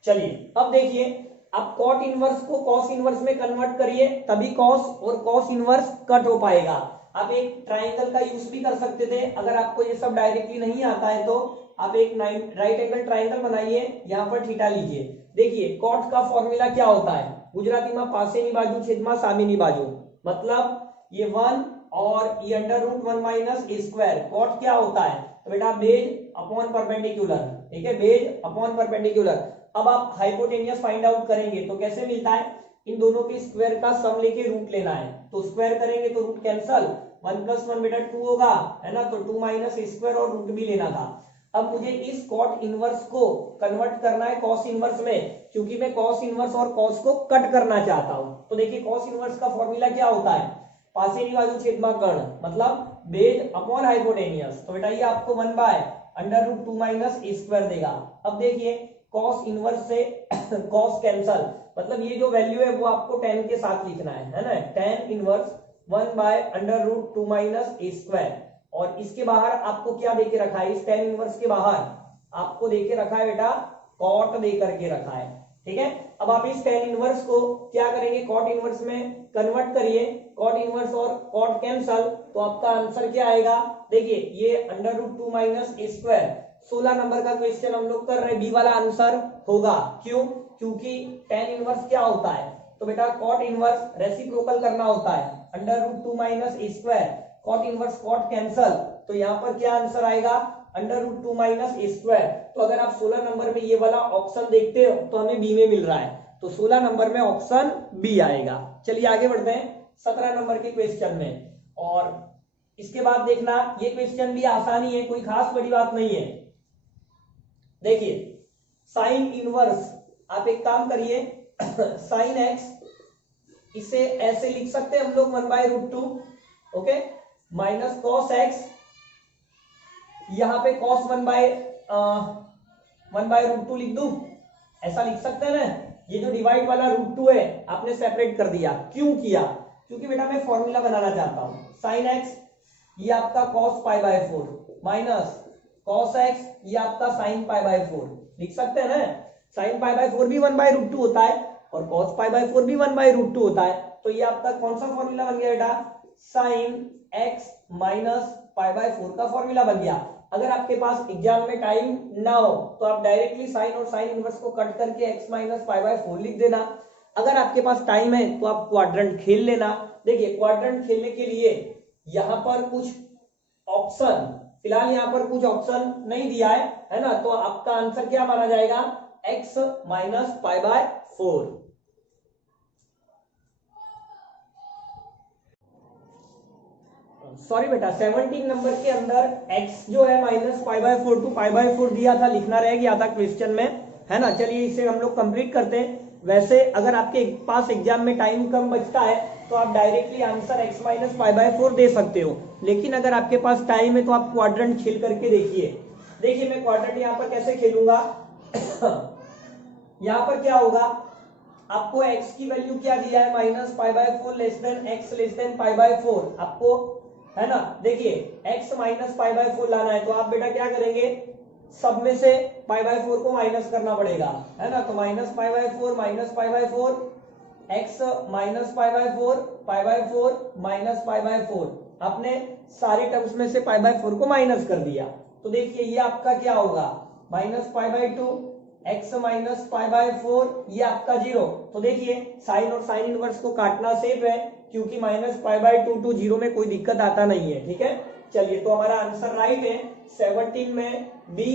चलिए अब देखिए आप कॉट इनवर्स को कॉस इनवर्स में कन्वर्ट करिए, तभी कॉस और कॉस इनवर्स कट हो पाएगा। आप एक ट्राइंगल का यूज भी कर सकते थे, अगर आपको ये सब डायरेक्टली नहीं आता है तो आप एक राइट एंगल ट्राइंगल बनाइए, यहां पर थीटा लीजिए। देखिए कॉट का फॉर्मूला क्या होता है, गुजराती में पासेनी बाजू छेदमा सामेनी बाजू, मतलब ये 1 और ये √1 माइनस ए स्क्वायर। कॉट क्या होता है तो बेटा बेज अपॉन परपेंडिकुलर। ठीक है, बेज अपॉन परपेंडिकुलर। अब आप हाइपोटेनियस फाइंड आउट करेंगे तो कैसे मिलता है, इन दोनों के स्क्वायर का सम लेके रूट लेना है, तो स्क्वायर करेंगे तो रूट कैंसल, 1 + 1 बेटा 2 होगा है ना, तो 2 माइनस ए स्क्वायर और रूट भी लेना था। अब मुझे इस कॉट इनवर्स को कन्वर्ट करना है कॉस इनवर्स में, क्योंकि मैं कॉस इनवर्स और कॉस को कट करना चाहता हूं। तो देखिए कॉस इनवर्स का फॉर्मूला क्या होता है पासेनी बाजू छेदमा कर्ण, मतलब बेज अपॉन हाइपोटेनियस। तो बेटा ये आपको 1/√2 माइनस ए स्क्वायर देगा। अब देखिए कॉस इनवर्स से कॉस कैंसल, मतलब ये जो वैल्यू है वो आपको tan के साथ लिखना है ना, tan inverse 1/√2 minus a square. और इसके बाहर आपको क्या देके रखा है, इस tan इनवर्स के बाहर आपको देके रखा है बेटा कॉट दे करके रखा है। ठीक है, अब आप इस tan इनवर्स को क्या करेंगे कॉट इनवर्स में कन्वर्ट करिए, कॉट इनवर्स और कॉट कैंसल, तो आपका आंसर क्या आएगा, देखिए ये √2 माइनस ए स्क्वायर। 16 नंबर का क्वेश्चन हम लोग कर रहे हैं, बी वाला आंसर होगा। क्यों, क्योंकि tan इनवर्स क्या होता है तो बेटा कॉट इनवर्स रेसिप्रोकल करना होता है, under root 2 minus a square, cot inverse cot cancel, तो यहाँ पर क्या आंसर आएगा, under root 2 minus a square. तो अगर आप 16 नंबर में ये वाला ऑप्शन देखते हो तो हमें बी में मिल रहा है, तो 16 नंबर में ऑप्शन बी आएगा। चलिए आगे बढ़ते हैं 17 नंबर के क्वेश्चन में, और इसके बाद देखना ये क्वेश्चन भी आसानी है, कोई खास बड़ी बात नहीं है। देखिए साइन इनवर्स, आप एक काम करिए साइन एक्स, इसे ऐसे लिख सकते हैं हम लोग 1/√2, ओके, माइनस कॉस एक्स, यहां पे cos 1/√2 लिख दूं, ऐसा लिख सकते हैं ना। ये जो डिवाइड वाला √2 है आपने सेपरेट कर दिया, क्यों किया, क्योंकि बेटा मैं फॉर्मूला बनाना चाहता हूं। साइन एक्स ये आपका cos π/4 माइनस cos एक्स ये आपका साइन π/4 लिख सकते हैं ना। साइन π/4 भी 1/√2 होता है और cos π/4 भी 1/√2 होता है, तो ये आपका कौन सा फॉर्मूला बन गया बेटा, साइन एक्स माइनस π/4 का फॉर्मूला बन गया। अगर आपके पास एग्जाम में टाइम ना हो तो आप डायरेक्टली साइन और साइन इनवर्स को कट करके x माइनस π/4 लिख देना। अगर आपके पास टाइम है तो आप क्वाड्रेंट खेल लेना। देखिए क्वाड्रेंट खेलने के लिए यहां पर कुछ ऑप्शन, फिलहाल यहां पर कुछ ऑप्शन नहीं दिया है ना, तो आपका आंसर क्या माना जाएगा, x माइनस π/4। सॉरी बेटा 17 नंबर के अंदर x जो है माइनस π/4 टू π/4 दिया था, लिखना रह गया था क्वेश्चन में, है ना। चलिए इसे हम लोग कंप्लीट करते हैं। वैसे अगर आपके पास एग्जाम में टाइम कम बचता है तो आप डायरेक्टली आंसर x माइनस π/4 दे सकते हो, लेकिन अगर आपके पास टाइम है तो आप क्वाड्रेंट खेल करके देखिए। देखिए मैं क्वाड्रेंट यहाँ पर कैसे खेलूंगा यहाँ पर क्या होगा, आपको x की वैल्यू क्या दिया है, minus π/4 less than x less than π/4 आपको, है ना। देखिए x माइनस π/4 लाना है तो आप बेटा क्या करेंगे, सब में से π/4 को माइनस करना पड़ेगा, है ना। तो minus π/4 minus π/4, x minus π/4 π/4 minus π/4, आपने सारे टर्म्स में से π/4 को माइनस कर दिया। तो देखिए ये आपका क्या होगा, माइनस π/2 x माइनस π/4, ये आपका 0। तो देखिए साइन और साइन इनवर्स को काटना सेफ है, क्योंकि माइनस π/2 टू 0 में कोई दिक्कत आता नहीं है, ठीक है। चलिए तो हमारा आंसर राइट है, 17 में बी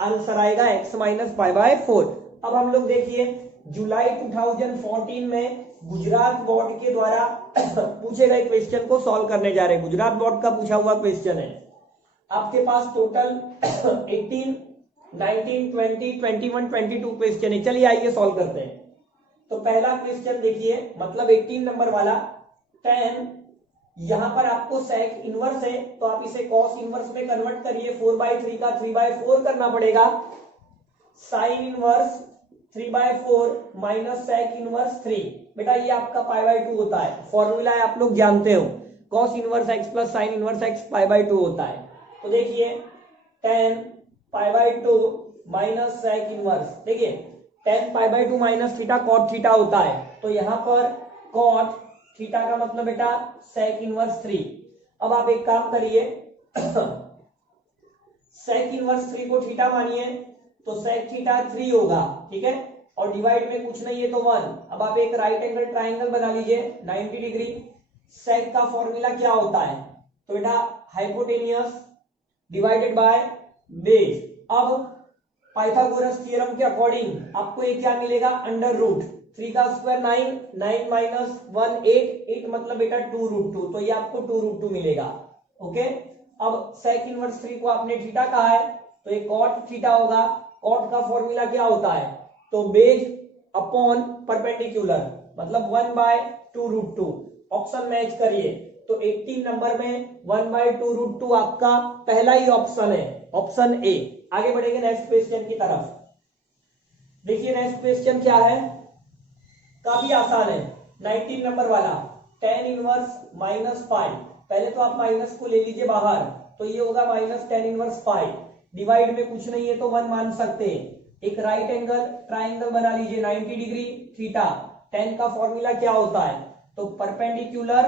आंसर आएगा x माइनस π/4। अब हम लोग देखिए जुलाई 2014 में गुजरात बोर्ड के द्वारा पूछे गए क्वेश्चन को सॉल्व करने जा रहे हैं। गुजरात बोर्ड का पूछा हुआ क्वेश्चन है, आपके पास टोटल 18 19 20 21 22 क्वेश्चन है। चलिए आइए सॉल्व करते हैं। तो पहला क्वेश्चन देखिए, मतलब 18 नंबर वाला, tan, यहां पर आपको sec इनवर्स है तो आप इसे cos इनवर्स में कन्वर्ट करिए, 4/3 का 3/4 करना पड़ेगा, sin inverse 3/4 minus sec inverse 3, बेटा ये आपका π/2 होता है, फॉर्मूला है आप लोग जानते हो, cos inverse x plus sin inverse x π/2 होता है। तो देखिए tan π/2 माइनस sec इनवर्स, देखिए tan π/2 minus theta cot theta होता है, तो यहां पर cot थीटा का मतलब बेटा sec इनवर्स 3। अब आप एक काम करिए sec इनवर्स 3 को थीटा मानिए तो sec थीटा 3 होगा, ठीक है, और डिवाइड में कुछ नहीं है तो 1। अब आप एक राइट एंगल ट्राइंगल बना लीजिए 90 डिग्री। sec का फॉर्मूला क्या होता है, तो बेटा हाइपोटेनियस डिवाइडेड बाय बेस। अब पाइथागोरस थ्योरम के अकॉर्डिंग आपको ये क्या मिलेगा, अंडर रूट 3 का स्क्वायर 9, 9 माइनस 1 8, 8 मतलब बेटा 2√2, तो ये आपको 2√2 मिलेगा, ओके। अब sec इनवर्स 3 को आपने थीटा कहा है तो ये cot थीटा होगा। cot का फॉर्मूला क्या होता है, तो बेस अपॉन परपेंडिकुलर, मतलब 1/2√2। ऑप्शन मैच करिए तो 18 नंबर में 1/2√2 आपका पहला ही ऑप्शन है, ऑप्शन ए। आगे बढ़ेंगे नेक्स्ट क्वेश्चन की तरफ। देखिए नेक्स्ट क्वेश्चन क्या है, काफी आसान है, 19 नंबर वाला, tan इनवर्स माइनस 5, पहले तो आप माइनस को ले लीजिए बाहर, तो ये होगा माइनस tan इनवर्स 5, डिवाइड में कुछ नहीं है तो 1 मान सकते हैं। एक राइट एंगल ट्राइंगल बना लीजिए 90 डिग्री थीटा, tan का फॉर्मूला क्या होता है, तो परपेंडिकुलर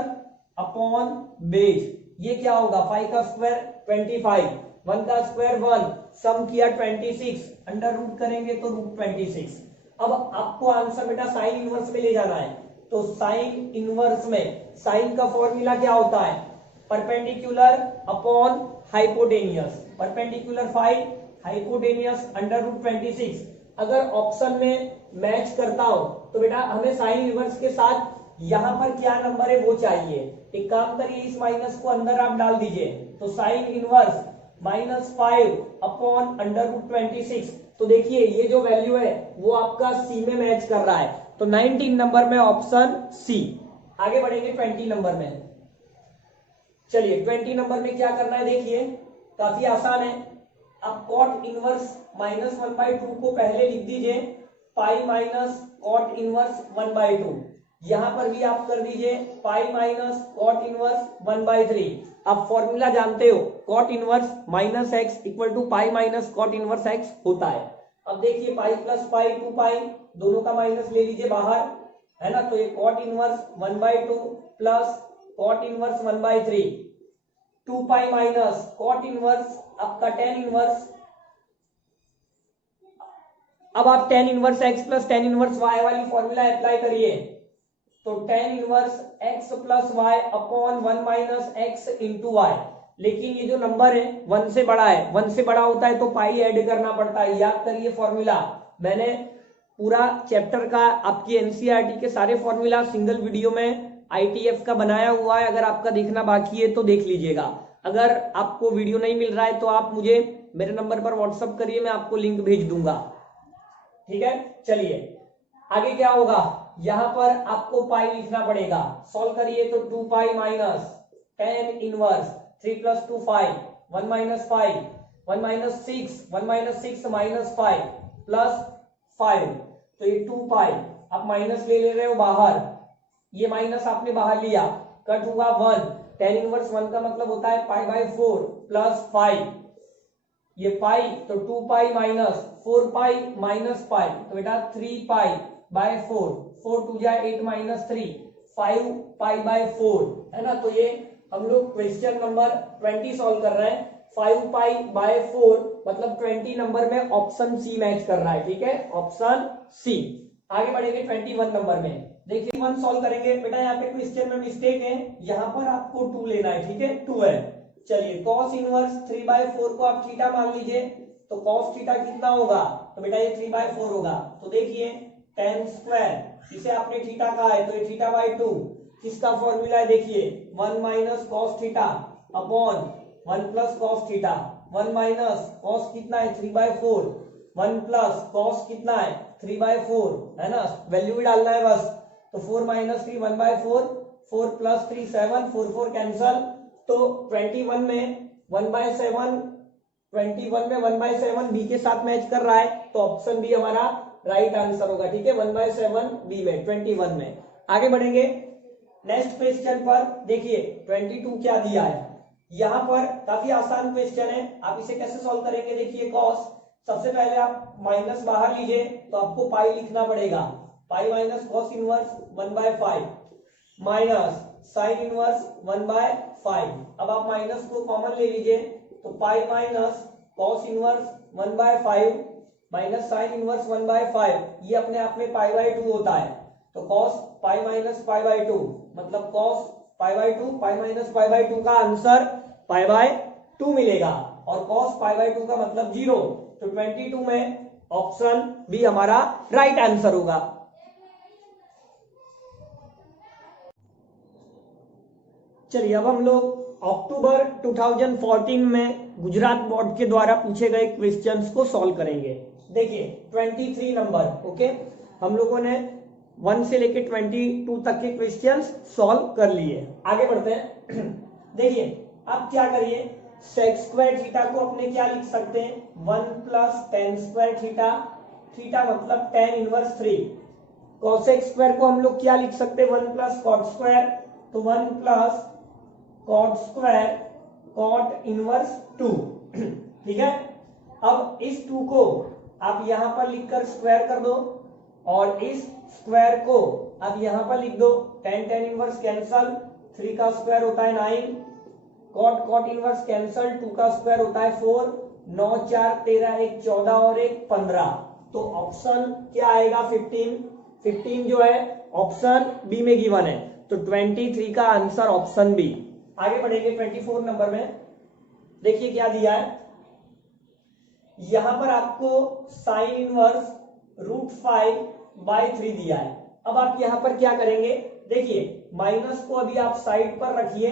अपॉन बेस, ये क्या होगा 5 का स्क्वायर 25, 1 का स्क्वायर 1, सम किया 26, अंडर रूट करेंगे तो √26। अब आपको आंसर बेटा साइन इनवर्स में ले जाना है, तो साइन इनवर्स में साइन का फॉर्मूला क्या होता है, perpendicular upon hypotenuse, perpendicular 5 hypotenuse under root 26। अगर ऑप्शन में मैच करता हो तो बेटा हमें साइन इनवर्स के साथ यहां पर क्या नंबर है वो चाहिए। एक काम करिए, इस माइनस को अंदर आप डाल दीजिए, तो sine inverse -5 upon under root 26। तो देखिए ये जो वैल्यू है वो आपका सी में मैच कर रहा है, तो 19 नंबर में ऑप्शन सी। आगे बढ़ेंगे 20 नंबर में। चलिए 20 नंबर में क्या करना है, देखिए काफी आसान है। अब कॉट इनवर्स -1/2 को पहले लिख दीजिए, पाई माइनस कॉट इनवर्स 1/2। यहां पर भी आप कर दीजिए पाई माइनस कॉट इनवर्स 1/3। आप फॉर्मूला जानते हो, cot inverse minus x equal to pi minus cot inverse x होता है। अब देखिए पाई प्लस पाई 2 पाई, दोनों का माइनस ले लीजिए बाहर, है ना, तो ये cot inverse 1/2 plus cot inverse 1/3, 2 pi minus cot inverse आपका टेन इनवर्स। अब आप tan inverse x plus tan inverse y वाली फॉर्मूला अप्लाई करिए, तो tan inverse x plus y upon 1 minus x into y. लेकिन ये जो नंबर है 1 से बड़ा है, 1 से बड़ा होता है तो पाई ऐड करना पड़ता है। याद करिए फॉर्मूला, मैंने पूरा चैप्टर का आपकी एनसीईआरटी के सारे फॉर्मूला सिंगल वीडियो में आईटीएफ का बनाया हुआ है, अगर आपका देखना बाकी है तो देख लीजिएगा। अगर आपको वीडियो नहीं मिल रहा है तो आप मुझे मेरे नंबर पर व्हाट्सअप करिए, मैं आपको लिंक भेज दूंगा, ठीक है। चलिए आगे क्या होगा, यहां पर आपको पाई लिखना पड़ेगा, सॉल्व करिए तो 2 pi minus ten inverse 3 plus 2 5, 1 minus 5, 1 minus 6, 1 minus 6 minus 5 plus 5, तो ये 2 पाई। आप माइनस ले रहे हो बाहर, ये माइनस आपने बाहर लिया, कट हुआ 1, टेन इनवर्स 1 का मतलब होता है पाई बाई 4 प्लस 5, ये पाई तो 2 pi minus 4 pi minus pi, तो बेटा 3 पाई बाय 4, 4 टू जाए 8 माइनस 3, 5 पाई बाय 4, है ना। तो ये हम लोग क्वेश्चन नंबर 20 सॉल्व कर रहे हैं। 5 पाई बाय 4 मतलब 20 नंबर में ऑप्शन सी मैच कर रहा है, ठीक है, ऑप्शन सी। आगे बढ़ेंगे 21 नंबर में। देखिए 1 सॉल्व करेंगे, बेटा यहाँ पे क्वेश्चन में मिस्टेक है, यहाँ पर आपको 2 लेना है, ठीक है, 2 है। चलिए cos इनवर्स 3/4 को आप थीटा मान लीजिए, तो cos थीटा कितना होगा, तो बेटा ये 3/4 होगा। तो देखिए tan स्क्वायर, इसे आपने थीटा कहा है तो ये θ/2, किसका फॉर्मूला है, देखिए 1 minus cos theta upon 1 plus cos theta, 1 minus cos कितना है 3/4, 1 प्लस cos कितना है 3/4, है ना, वैल्यू भी डालना है बस। तो 4 माइनस 3 1/4, 4 प्लस 3 7, 4 4 कैंसल, तो 21 में 1/7, 21 में 1/7 बी के साथ मैच कर रहा है, तो ऑप्शन बी हमारा राइट आंसर होगा, ठीक है, 1/7 बी में 21 में। आगे बढ़ेंगे नेक्स्ट क्वेश्चन पर। देखिए 22 क्या दिया है, यहां पर काफी आसान क्वेश्चन है, आप इसे कैसे सॉल्व करेंगे, देखिए cos, सबसे पहले आप माइनस बाहर लीजिए तो आपको पाई लिखना पड़ेगा, pi minus cos inverse 1/5 minus sine inverse 1/5। अब आप माइनस को कॉमन ले लीजिए, तो pi minus cos inverse 1/5 minus sine inverse 1/5, ये अपने आप में π/2 होता है, तो cos पाई माइनस π/2 मतलब cos π/2, पाई माइनस π/2 का आंसर π/2 मिलेगा, और cos π/2 का मतलब 0, तो 22 में ऑप्शन बी हमारा राइट आंसर होगा। चलिए अब हम लोग अक्टूबर 2014 में गुजरात बोर्ड के द्वारा पूछे गए क्वेश्चंस को सॉल्व करेंगे। देखिए 23 नंबर, ओके, हम लोगों ने 1 से लेके 22 तक के क्वेश्चंस सॉल्व कर लिए। आगे बढ़ते हैं। देखिए आप क्या करिए, सेक स्क्वायर थीटा को अपने क्या लिख सकते हैं, 1 plus ten square theta, theta मतलब टेन इनवर्स 3। कोसेक स्क्वायर को हम लोग क्या लिख सकते हैं, 1 प्लस कॉट स्क्वायर, तो 1 plus cot square cot inverse 2, ठीक है। अब इस 2 को आप यहां पर लिखकर स्क्वायर कर दो, और इस स्क्वायर को आप यहां पर लिख दो, टेन टेन इनवर्स कैंसल, 3 का स्क्वायर होता है 9, कॉट कॉट इनवर्स कैंसल, 2 का स्क्वायर होता है 4, 9 4 13, 1 14 और 1 15, तो ऑप्शन क्या आएगा 15। 15 जो है ऑप्शन बी में गिवन है, तो 23 का आंसर ऑप्शन बी। आगे बढ़ेंगे 24 नंबर में। देखिए क्या दिया है, यहां पर आपको साइन इनवर्स √5/3 दिया है। अब आप यहां पर क्या करेंगे, देखिए माइनस को अभी आप साइड पर रखिए,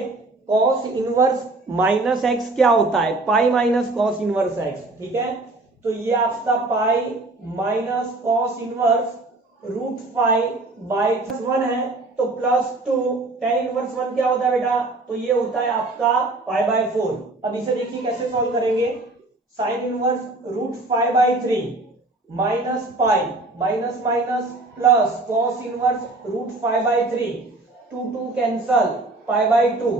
कॉस इनवर्स माइनस एक्स क्या होता है, pi minus cos inverse x, ठीक है। तो ये आपका पाई माइनस कॉस इनवर्स √5/1 है, तो +2 tan इनवर्स 1 क्या होता है बेटा, तो ये होता है आपका π/4। अब इसे देखिए कैसे सॉल्व करेंगे, sine inverse √5/3 minus pi minus minus plus cos inverse √5/3, 2 cancel π/2,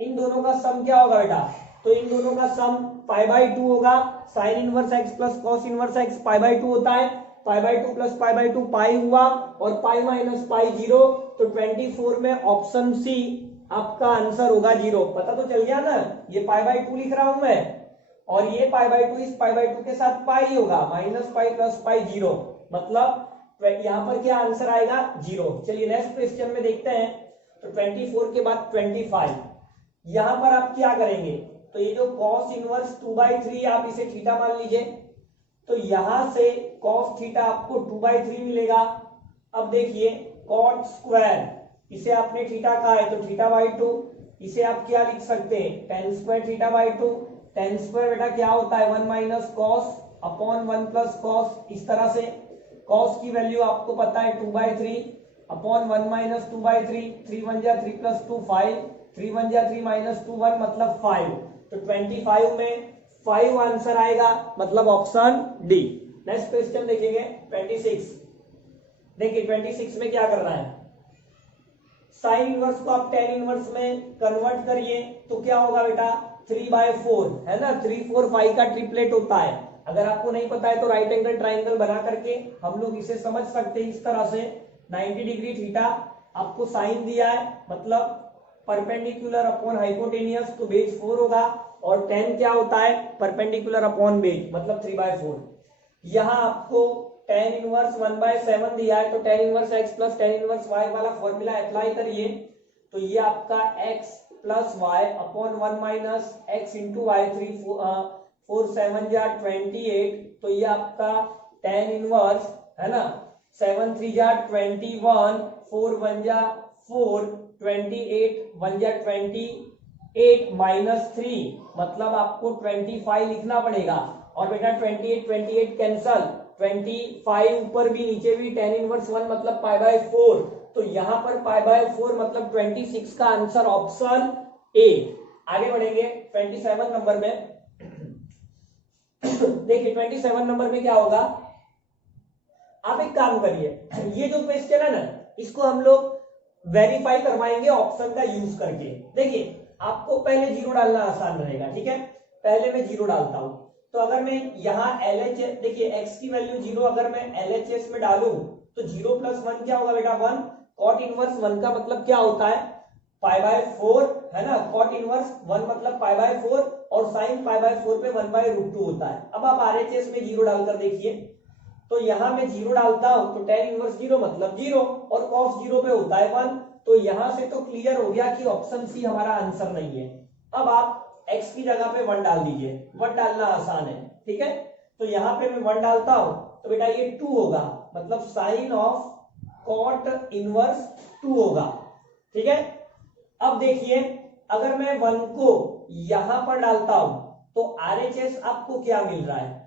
इन दोनों का सम क्या होगा बेटा, तो इन दोनों का सम π/2 होगा। Sine inverse x plus cos inverse x π/2 होता है, π/2 प्लस π/2 पाई हुआ, और पाई माइनस पाई 0, तो 24 में ऑप्शन सी आपका आंसर होगा 0। पता तो चल गया ना, ये π/2 लिख रहा हूं मैं, और ये π/2 इस π/2 के साथ पाई होगा, माइनस पाई प्लस पाई 0, मतलब यहां पर क्या आंसर आएगा 0। चलिए नेक्स्ट क्वेश्चन में देखते हैं। तो 24 के बाद 25, यहां पर आप क्या करेंगे, तो ये जो cos इनवर्स 2/3 आप इसे थीटा मान लीजिए, तो यहां से cos थीटा आपको 2/3 मिलेगा। अब देखिए cot स्क्वायर, इसे आपने थीटा कहा है तो θ/2, इसे आप क्या लिख सकते हैं, tan स्क्वायर θ/2। tan स्क्वायर बेटा क्या होता है 1 minus cos upon 1 plus cos, इस तरह से cos की वैल्यू आपको पता है 2/3 अपॉन 1 माइनस 2/3, 3 1 जा 3 प्लस 2 5, 3 1 जा 3 माइनस 2 1 मतलब 5, तो 25 में 5 आंसर आएगा, मतलब ऑप्शन डी। नेक्स्ट क्वेश्चन देखेंगे 26। देखिए 26 में क्या करना है, साइन इनवर्स को आप tan इनवर्स में कन्वर्ट करिए, तो क्या होगा बेटा 3/4 है ना, 3 4 5 का ट्रिपलेट होता है। अगर आपको नहीं पता है तो राइट एंगल ट्राइंगल बना करके हम लोग इसे समझ सकते हैं इस तरह से, 90 डिग्री थीटा आपको साइन दिया है, मतलब परपेंडिकुलर अपॉन हाइपोटेनियस, तो बेस 4 होगा, और tan क्या होता है परपेंडिकुलर अपॉन बेस, मतलब 3/4। यहां आपको tan इनवर्स 1/7 दिया है, तो tan inverse x plus tan inverse y वाला फॉर्मूला अप्लाई करिए, तो ये आपका x plus y upon 1 minus x into y, 4 7 जा 28, तो ये आपका tan इनवर्स है ना, 7 3 जा 21, 4 1 जा 4, 28 1 जा 28 माइनस 3, मतलब आपको 25 लिखना पड़ेगा। और बेटा 28 28 कैंसल, 25 ऊपर भी नीचे भी, tan इनवर्स 1 मतलब π/4, तो यहां पर π/4 मतलब 26 का आंसर ऑप्शन ए। आगे बढ़ेंगे 27 नंबर में। देखिए 27 नंबर में क्या होगा, आप एक काम करिए, ये जो क्वेश्चन है ना, इसको हम लोग वेरीफाई करवाएंगे ऑप्शन का यूज करके। देखिए आपको पहले 0 डालना आसान रहेगा, ठीक है, पहले मैं 0 डालता हूं, तो अगर मैं यहाँ LHS, देखिए x की वैल्यू 0 अगर मैं LHS में डालूं, तो 0 प्लस 1 क्या होगा बेटा 1, कॉट इनवर्स 1 का मतलब क्या होता है π/4 है ना, कॉट इनवर्स 1 मतलब π/4, और साइन π/4 पे 1/√2 होता है। अब आप RHS में 0 डालकर देखिए, तो यहां मैं 0 डालता हूं, तो tan इनवर्स 0 मतलब 0, और cos 0 पे होता है 1, तो यहां से तो क्लियर हो गया कि ऑप्शन सी हमारा आंसर नहीं है। अब आप x की जगह पे 1 डाल दीजिए, 1 डालना आसान है, ठीक है, तो यहां पे मैं 1 डालता हूं, तो बेटा ये 2 होगा, मतलब साइन ऑफ कॉट इनवर्स 2 होगा, ठीक है। अब देखिए अगर मैं 1 को यहां पर डालता हूं, तो RHS आपको क्या मिल रहा है,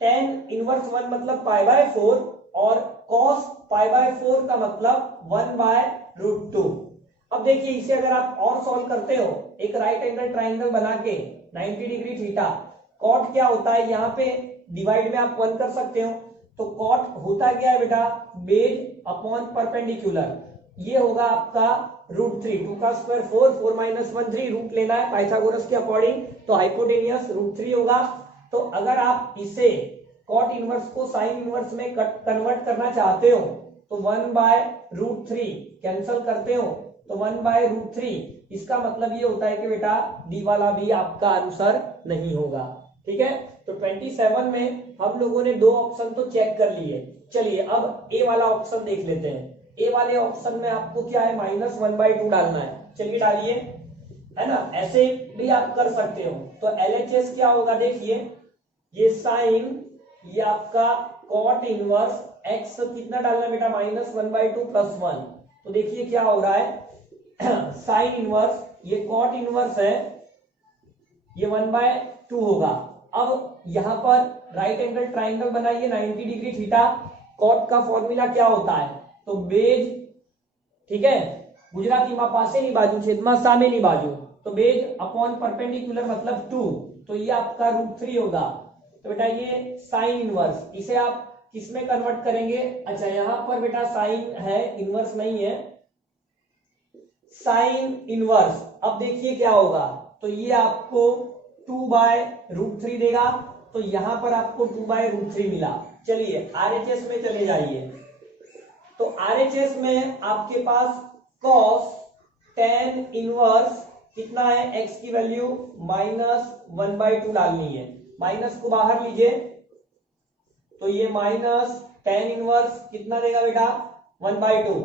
tan इनवर्स 1 मतलब π/4, और cos π/4 का मतलब 1/√2। अब देखिए इसे अगर आप और सॉल्व करते हो, एक राइट एंगल ट्राइंगल बना के 90 डिग्री थीटा, कॉट क्या होता है, यहाँ पे डिवाइड में आप 1 कर सकते हो, तो कॉट होता क्या है बेटा बेस अपॉन परपेंडिकुलर, ये होगा आपका √3, 2 का स्क्वायर 4, 4 माइनस 1 3, रूट लेना है पाइथागोरस के अकॉर्डिंग, तो हाइपोटेनियस √3 होगा। तो अगर आप इसे कॉट इनवर्स को साइन इनवर्स में कन्वर्ट करना चाहते हो, तो 1/√3 कैंसल करते हो, तो 1/√3, इसका मतलब ये होता है कि बेटा डी वाला भी आपका आंसर नहीं होगा, ठीक है। तो 27 में हम लोगों ने 2 ऑप्शन तो चेक कर लिए, चलिए अब ए वाला ऑप्शन देख लेते हैं। ए वाले ऑप्शन में आपको क्या है -1/2 डालना है। चलिए डालिए, है ना, ऐसे भी आप कर सकते हो। तो LHS क्या होगा देखिए, ये साइन, ये आपका कॉट इनवर्स x कितना डालना है बेटा -1/2 + 1। तो देखिए क्या हो रहा है साइन इनवर्स, ये कॉट इनवर्स है, ये 1/2 होगा। अब यहां पर राइट एंगल ट्राइंगल बनाइए 90 डिग्री थीटा। कॉट का फॉर्मूला क्या होता है, तो बेज, ठीक है, गुजराती में पासेनी बाजू छेदमा सामेनी बाजू, तो बेज अपॉन परपेंडिकुलर मतलब 2, तो ये आपका √3 होगा। तो बेटा ये साइन इनवर्स, इसे आप किसमें कन्वर्ट करेंगे, अच्छा यहां पर बेटा साइन है, इनवर्स नहीं है, साइन इनवर्स। अब देखिए क्या होगा, तो ये आपको 2/√3 देगा, तो यहां पर आपको 2/√3 मिला। चलिए RHS में चले जाइए, तो RHS में आपके पास cos tan इनवर्स कितना है, x की वैल्यू -1/2 डालनी है, माइनस को बाहर लीजिए, तो ये -tan इनवर्स कितना देगा बेटा 1/2।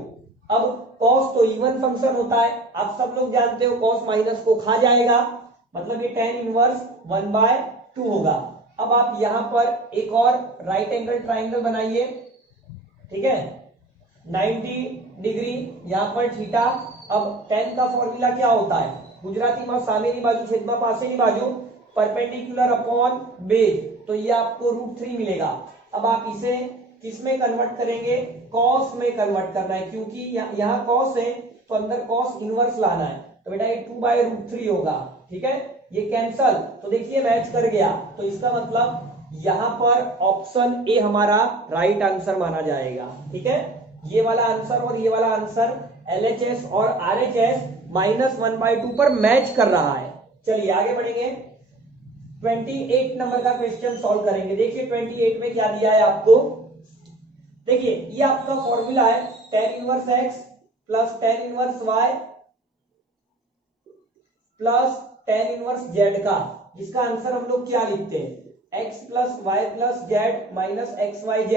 अब cos तो इवन फंक्शन होता है, आप सब लोग जानते हो cos माइनस को खा जाएगा, मतलब ये tan इनवर्स 1/2 होगा। अब आप यहां पर एक और राइट एंगल ट्राइंगल बनाइए, ठीक है, 90 डिग्री, यहां पर थीटा। अब tan का फॉर्मूला क्या होता है, गुजराती में सामेनी बाजू छेदमा पासेनी बाजू, परपेंडिकुलर अपॉन बेज, तो ये आपको √3 मिलेगा। अब आप इसे किस में कन्वर्ट करेंगे, कॉस में कन्वर्ट करना है, क्योंकि यहाँ कॉस है तो अंदर कॉस इनवर्स लाना है, तो बेटा ये 2/√3 होगा, ठीक है, ये कैंसल, तो देखिए मैच कर गया। तो इसका मतलब यहां पर ऑप्शन ए हमारा राइट आंसर माना जाएगा, ठीक है। ये वाला आंसर और ये वाला आंसर LHS और RHS -1/2 पर मैच कर रहा है। चलिए आगे बढ़ेंगे, 28 नंबर का क्वेश्चन सॉल्व करेंगे। देखिए 28 में क्या दिया है आपको, देखिए ये आपका फॉर्मूला है tan inverse x plus tan inverse y plus tan inverse z का, जिसका आंसर हम लोग क्या लिखते हैं, x plus y plus z minus xyz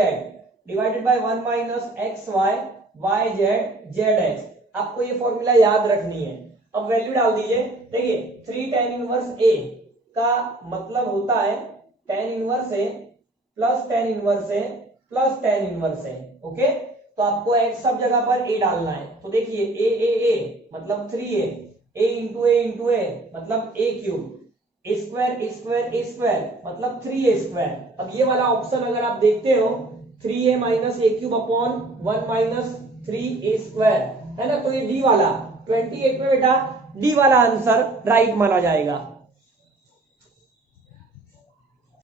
divided by 1 minus xy yz zx। आपको ये फॉर्मूला याद रखनी है। अब वैल्यू डाल दीजिए, देखिए 3 tan इनवर्स a का मतलब होता है tan inverse a plus tan inverse a plus tan inverse a, okay. तो आपको x सब जगह पर a डालना है, तो देखिए a मतलब 3a, a इंटू a मतलब a क्यूब, a स्क्वायर मतलब 3a²। अब ये वाला ऑप्शन अगर आप देखते हो 3a minus a cube upon 1 minus 3a², है ना, तो ये डी वाला 28 में बेटा डी वाला आंसर राइट माना जाएगा।